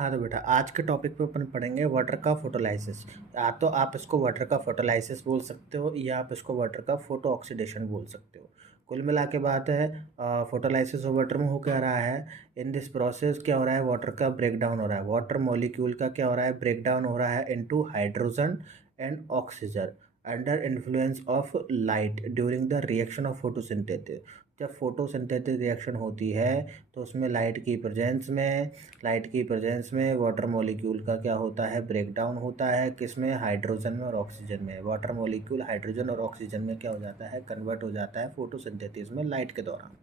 हाँ तो बेटा आज के टॉपिक पे अपन पढ़ेंगे वाटर का फोटोलाइसिस। या तो आप इसको वाटर का फोटोलाइसिस बोल सकते हो या आप इसको वाटर का फोटो ऑक्सीडेशन बोल सकते हो। कुल मिला के बात है फोटोलाइसिस ऑफ वाटर में हो क्या रहा है। इन दिस प्रोसेस क्या हो रहा है, वाटर का ब्रेकडाउन हो रहा है। वाटर मॉलिक्यूल का क्या हो रहा है, ब्रेकडाउन हो रहा है into hydrogen and oxygen under influence of light during the reaction of photosynthesis. जब फोटोसिंथेसिस रिएक्शन होती है तो उसमें लाइट की प्रेजेंस में वाटर मॉलिक्यूल का क्या होता है, ब्रेकडाउन होता है। किसमें, हाइड्रोजन में और ऑक्सीजन में। वाटर मॉलिक्यूल हाइड्रोजन और ऑक्सीजन में क्या हो जाता है, कन्वर्ट हो जाता है फोटोसिंथेसिस में लाइट के दौरान।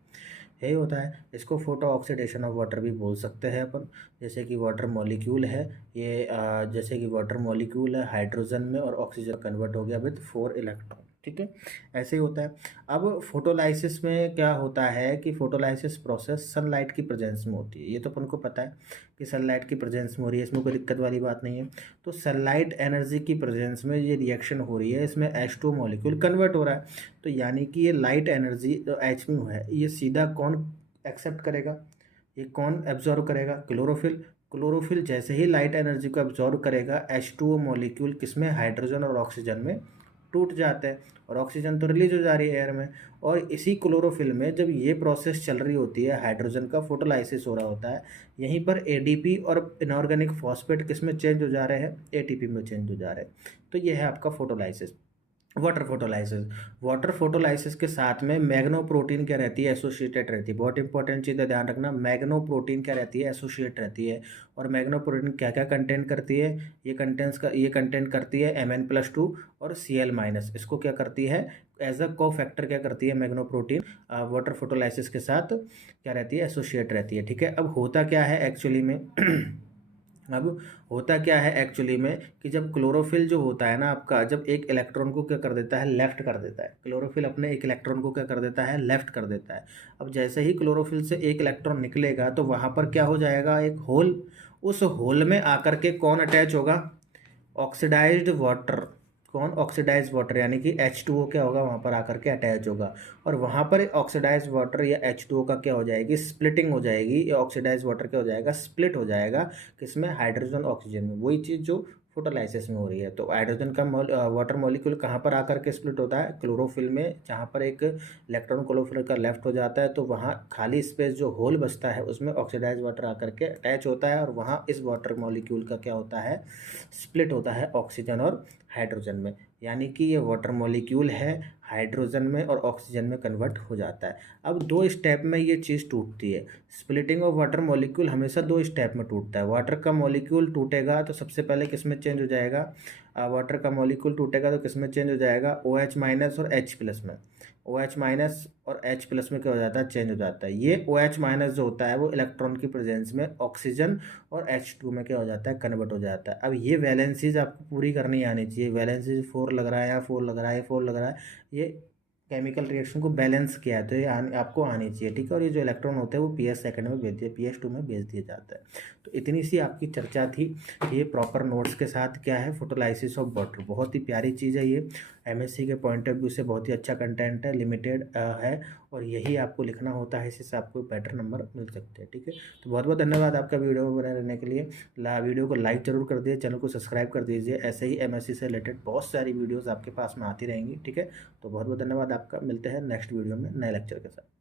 यही होता है। इसको फोटो ऑक्सीडेशन ऑफ वाटर भी बोल सकते हैं अपन। जैसे कि वाटर मॉलिक्यूल है ये जैसे कि वाटर मॉलिक्यूल है, हाइड्रोजन में और ऑक्सीजन कन्वर्ट हो गया विद 4 इलेक्ट्रॉन। ठीक है, ऐसे ही होता है। अब फोटोलाइसिस में क्या होता है कि फोटोलाइसिस प्रोसेस सनलाइट की प्रेजेंस में होती है। ये तो अपन को पता है कि सनलाइट की प्रेजेंस में हो रही है, इसमें कोई दिक्कत वाली बात नहीं है। तो सनलाइट एनर्जी की प्रेजेंस में ये रिएक्शन हो रही है, इसमें H2 मॉलिक्यूल कन्वर्ट हो रहा है। तो यानी कि ये लाइट एनर्जी जो एच में है ये सीधा कौन एक्सेप्ट करेगा, ये कौन एब्जॉर्व करेगा, क्लोरोफिल। क्लोरोफिल जैसे ही लाइट एनर्जी को एब्जॉर्व करेगा, H2O मॉलिक्यूल किसमें, हाइड्रोजन और ऑक्सीजन में टूट जाते हैं और ऑक्सीजन तो रिलीज हो जा रही है एयर में। और इसी क्लोरोफिल में जब ये प्रोसेस चल रही होती है, हाइड्रोजन का फोटोलाइसिस हो रहा होता है, यहीं पर एडीपी और इनऑर्गेनिक फॉस्फेट किस में चेंज हो जा रहे हैं, एटीपी में चेंज हो जा रहे हैं। तो ये है आपका photolysis, water photolysis. Water photolysis के साथ में मैग्नो प्रोटीन क्या रहती है, एसोसिएटेड रहती है। बहुत इंपॉर्टेंट चीज़ है, ध्यान रखना। मैग्नो प्रोटीन क्या रहती है, एसोसिएट रहती है। और मैग्नो प्रोटीन क्या क्या कंटेंट करती है, ये कंटेंट करती है Mn+2 और Cl-। इसको क्या करती है, एज अ को फैक्टर क्या करती है मैग्नो प्रोटीन, वाटर फोटोलाइसिस के साथ क्या रहती है, एसोसिएट रहती है। ठीक है, अब होता क्या है एक्चुअली में अब होता क्या है एक्चुअली में कि जब क्लोरोफिल जो होता है ना आपका, जब एक इलेक्ट्रॉन को क्या कर देता है, लेफ्ट कर देता है। क्लोरोफिल अपने एक इलेक्ट्रॉन को क्या कर देता है, लेफ्ट कर देता है। अब जैसे ही क्लोरोफिल से एक इलेक्ट्रॉन निकलेगा तो वहाँ पर क्या हो जाएगा, एक होल। उस होल में आकर के कौन अटैच होगा, ऑक्सीडाइज्ड वाटर। कौन, ऑक्सीडाइज्ड वाटर, यानी कि H2O क्या होगा, वहाँ पर आकर के अटैच होगा। और वहाँ पर ऑक्सीडाइज्ड वाटर या H2O का क्या हो जाएगी, स्प्लिटिंग हो जाएगी। या ऑक्सीडाइज्ड वाटर क्या हो जाएगा, स्प्लिट हो जाएगा। किसमें, हाइड्रोजन ऑक्सीजन में। वही चीज़ जो फोटोलाइसिस में हो रही है। तो हाइड्रोजन का वाटर मॉलिक्यूल कहाँ पर आकर के स्प्लिट होता है, क्लोरोफिल में। जहाँ पर एक इलेक्ट्रॉन क्लोरोफिल का लेफ्ट हो जाता है तो वहाँ खाली स्पेस जो होल बचता है उसमें ऑक्सीडाइज्ड वाटर आकर के अटैच होता है। और वहाँ इस वाटर मॉलिक्यूल का क्या होता है, स्प्लिट होता है ऑक्सीजन और हाइड्रोजन में। यानी कि ये वाटर मॉलिक्यूल है, हाइड्रोजन में और ऑक्सीजन में कन्वर्ट हो जाता है। अब 2 स्टेप में ये चीज़ टूटती है। स्प्लिटिंग ऑफ वाटर मॉलिक्यूल हमेशा 2 स्टेप में टूटता है। वाटर का मॉलिक्यूल टूटेगा तो सबसे पहले किस में चेंज हो जाएगा, वाटर का मॉलिक्यूल टूटेगा तो किस में चेंज हो जाएगा, OH- और H+ में। OH- और H+ में क्या हो जाता है, चेंज हो जाता है। ये OH- जो होता है वो इलेक्ट्रॉन की प्रेजेंस में ऑक्सीजन और H2 में क्या हो जाता है, कन्वर्ट हो जाता है। अब ये वैलेंसीज आपको पूरी करनी आनी चाहिए। वैलेंसीज 4 लग रहा है या 4 लग रहा है, 4 लग रहा है, ये केमिकल रिएक्शन को बैलेंस किया है तो ये आपको आनी चाहिए। ठीक है, और ये जो इलेक्ट्रॉन होते हैं वो PS सेकंड में भेज दिए, PS2 में भेज दिया जाता है। तो इतनी सी आपकी चर्चा थी। ये प्रॉपर नोट्स के साथ क्या है, फोटोलाइसिस ऑफ वाटर। बहुत ही प्यारी चीज़ है ये, MSc के पॉइंट ऑफ व्यू से बहुत ही अच्छा कंटेंट है, लिमिटेड है। और यही आपको लिखना होता है, इससे आपको बेटर नंबर मिल सकते हैं। ठीक है, तो बहुत बहुत धन्यवाद आपका वीडियो में बने रहने के लिए। वीडियो को लाइक जरूर कर दीजिए, चैनल को सब्सक्राइब कर दीजिए। ऐसे ही MSc से रिलेटेड बहुत सारी वीडियोज़ आपके पास में आती रहेंगी। ठीक है, तो बहुत बहुत धन्यवाद आपका। मिलते हैं नेक्स्ट वीडियो में नए लेक्चर के साथ।